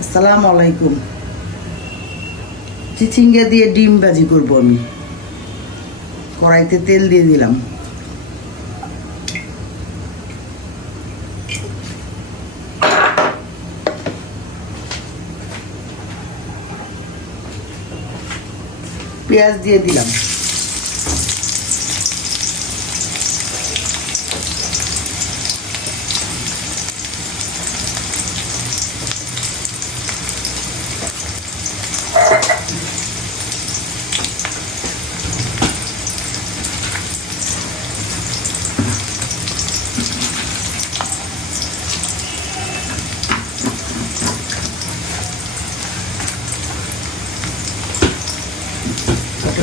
আসসালামু আলাইকুম। চিচিঙ্গা দিয়ে ডিম ভাজি করব আমি। কড়াইতে তেল দিয়ে দিলাম। পেঁয়াজ দিয়ে দিলাম।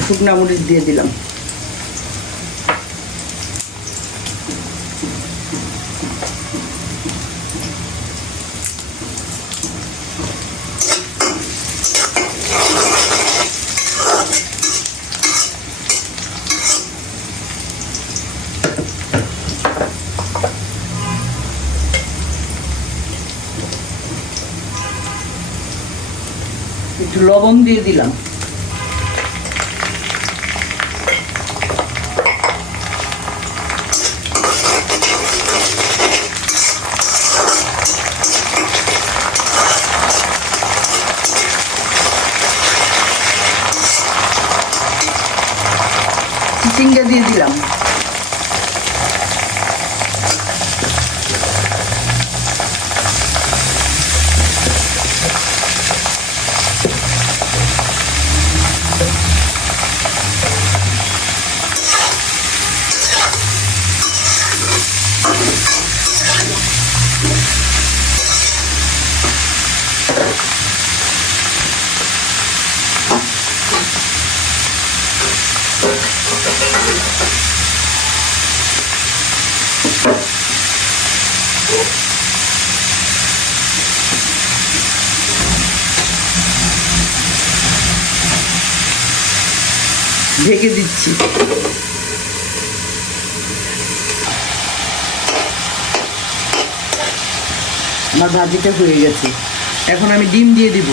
শুকনা মরিচ দিয়ে দিলাম। একটু লবণ দিয়ে দিলাম। চিচিঙ্গা দিয়ে দিলাম। ঢেকে দিচ্ছি। আমার ভাজিটা হয়ে গেছে। এখন আমি ডিম দিয়ে দিব।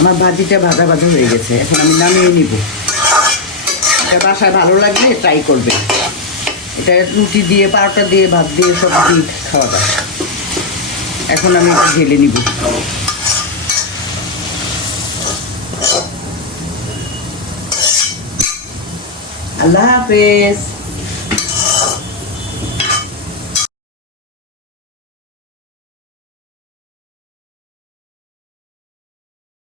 আমার ভাজিটা ভাজা ভাজা হয়ে গেছে। এখন আমি নামিয়ে নিব। এটা বাসায় ভালো লাগলে ট্রাই করবে। এটা রুটি দিয়ে, পাউরুটা দিয়ে, ভাত দিয়ে সব দিয়ে খাওয়া যায়। এখন আমি একটু ঢেলে নিব। আল্লাহ হাফেজ।